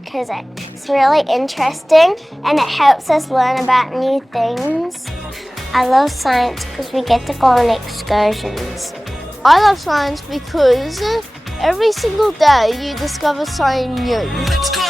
because it's really interesting and it helps us learn about new things. I love science because we get to go on excursions. I love science because every single day you discover something new. Let's go!